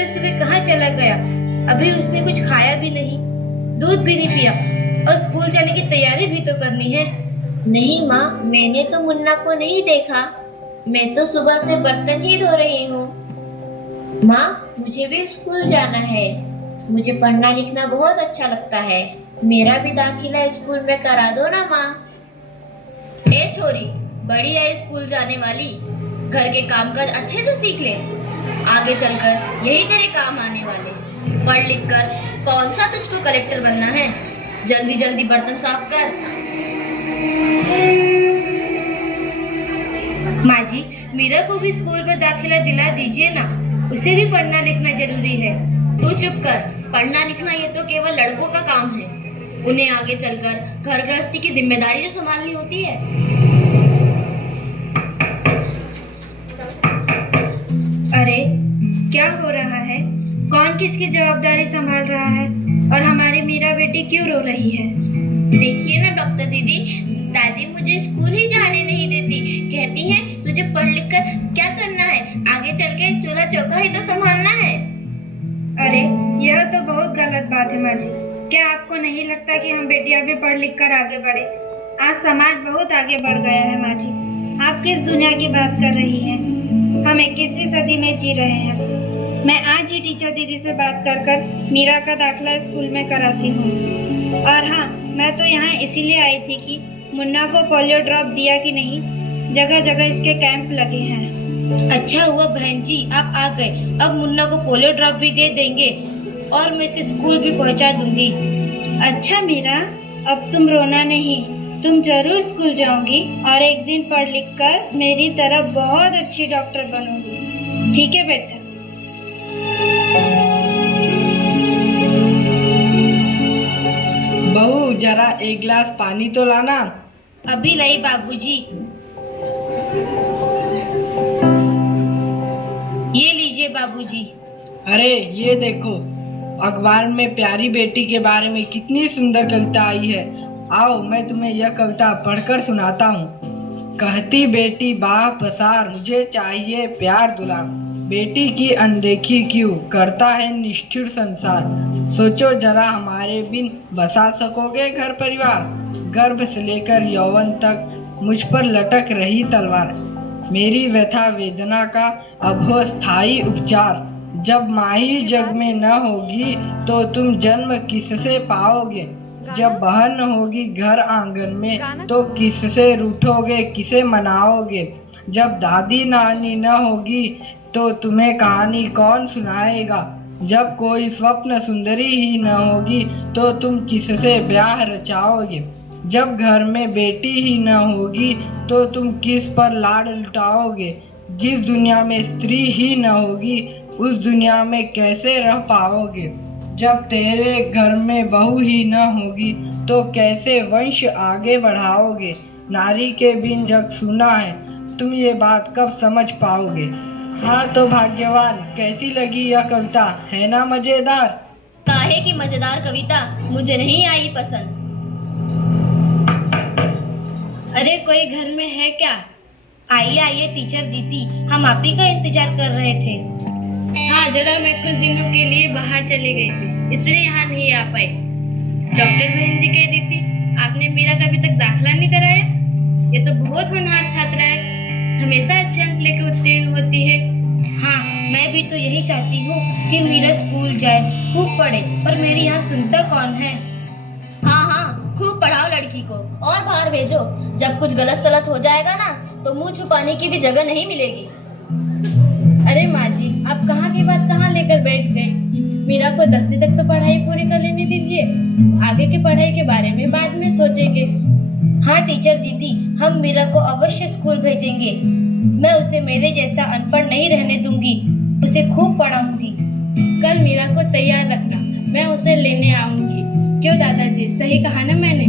सुबह सुबह कहाँ चला गया? अभी उसने कुछ खाया भी नहीं, दूध भी नहीं पिया और स्कूल जाने की तैयारी भी तो करनी है। नहीं माँ, मैंने तो मुन्ना को नहीं देखा। मैं तो सुबह से बर्तन ही धो रही हूँ। माँ, मुझे भी स्कूल जाना है। मुझे पढ़ना लिखना बहुत अच्छा लगता है। मेरा भी दाखिला स्कूल में करा दो ना माँ। ए छोरी, बड़ी है स्कूल जाने वाली, घर के कामकाज अच्छे से सीख ले। आगे चलकर यही तेरे काम आने वाले। पढ़ लिख कर कौन सा तुझको कलेक्टर बनना है? जल्दी जल्दी बर्तन साफ कर। माँ जी, मीरा को भी स्कूल में दाखिला दिला दीजिए ना, उसे भी पढ़ना लिखना जरूरी है। तू चुप कर। पढ़ना लिखना ये तो केवल लड़कों का काम है। उन्हें आगे चलकर घर गृहस्थी की जिम्मेदारी जो संभालनी होती है। अरे क्या हो रहा है? कौन किसकी जवाबदारी संभाल रहा है? और हमारी मीरा बेटी क्यों रो रही है? देखिए ना डॉक्टर दीदी, दादी मुझे स्कूल ही जाने नहीं देती। कहती है तुझे पढ़ लिख कर क्या करना है, आगे चल के चूल्हा चौका ही तो संभालना है। अरे यह तो बहुत गलत बात है माँ जी। क्या आपको नहीं लगता कि हम बेटियां भी पढ़ लिख कर आगे बढ़े? आज समाज बहुत आगे बढ़ गया है माँ जी। आप किस दुनिया की बात कर रही हैं? हम 21वीं सदी में जी रहे हैं। मैं आज ही टीचर दीदी से बात कर मीरा का दाखिला स्कूल में कराती हूँ। और हाँ, मैं तो यहाँ इसीलिए आई थी कि मुन्ना को पोलियो ड्रॉप दिया कि नहीं। जगह जगह इसके कैंप लगे हैं। अच्छा हुआ बहन जी आप आ गए। अब मुन्ना को पोलियो ड्रॉप भी दे देंगे और मैं इसे स्कूल भी पहुंचा दूंगी। अच्छा मीरा, अब तुम रोना नहीं, तुम जरूर स्कूल जाओगी और एक दिन पढ़ लिख कर मेरी तरह बहुत अच्छी डॉक्टर बनोगी। ठीक है बेटा? बहू, जरा एक गिलास पानी तो लाना। अभी लाई बाबूजी। ये लीजिए बाबूजी। अरे ये देखो, अखबार में प्यारी बेटी के बारे में कितनी सुंदर कविता आई है। आओ मैं तुम्हें यह कविता पढ़कर सुनाता हूँ। कहती बेटी बाह पसार, मुझे चाहिए प्यार दुलार। बेटी की अनदेखी क्यों करता है निष्ठुर संसार। सोचो जरा हमारे बिन बसा सकोगे घर परिवार। गर्भ से लेकर यौवन तक मुझ पर लटक रही तलवार। मेरी व्यथा वेदना का अब हो स्थायी उपचार। जब माँ ही जग में न होगी तो तुम जन्म किससे पाओगे। जब बहन न होगी घर आंगन में तो किससे रूठोगे, किसे मनाओगे। जब दादी नानी न होगी तो तुम्हें कहानी कौन सुनाएगा। जब कोई स्वप्न सुंदरी ही न होगी तो तुम किससे ब्याह रचाओगे। जब घर में बेटी ही न होगी तो तुम किस पर लाड लुटाओगे। जिस दुनिया में स्त्री ही न होगी उस दुनिया में कैसे रह पाओगे। जब तेरे घर में बहू ही न होगी तो कैसे वंश आगे बढ़ाओगे। नारी के बिन जग सूना है, तुम ये बात कब समझ पाओगे। हाँ तो भाग्यवान, कैसी लगी यह कविता, है ना मजेदार? काहे की मजेदार कविता, मुझे नहीं आई पसंद। अरे कोई घर में है क्या? आइए आइए टीचर दीदी, हम आप ही का इंतजार कर रहे थे। हाँ, जरा मैं कुछ दिनों के लिए बाहर चले गई थी, इसलिए यहाँ नहीं आ पाई। डॉक्टर बहन जी कह रही थी आपने मीरा का अभी तक दाखिला नहीं कराया। ये तो बहुत होनहार छात्रा है, हमेशा अच्छे अंक लेकर उत्तीर्ण होती है। हाँ, मैं भी तो यही चाहती हूँ कि मीरा स्कूल जाए, खूब पढ़े, पर मेरी यहाँ सुनता कौन है। हाँ हाँ, खूब पढ़ाओ लड़की को और बाहर भेजो। जब कुछ गलत सलत हो जाएगा ना तो मुंह छुपाने की भी जगह नहीं मिलेगी। अरे माँ जी, आप कहाँ की बात कहाँ लेकर बैठ गए? मीरा को 10वीं तक तो पढ़ाई पूरी कर लेने दीजिए, आगे की पढ़ाई के बारे में बाद में सोचेंगे। हाँ टीचर दीदी, हम मीरा को अवश्य स्कूल भेजेंगे। मैं उसे मेरे जैसा अनपढ़ नहीं रहने दूंगी, उसे खूब पढ़ाऊंगी। कल मीरा को तैयार रखना, मैं उसे लेने आऊंगी। क्यों दादाजी, सही कहा ना मैंने?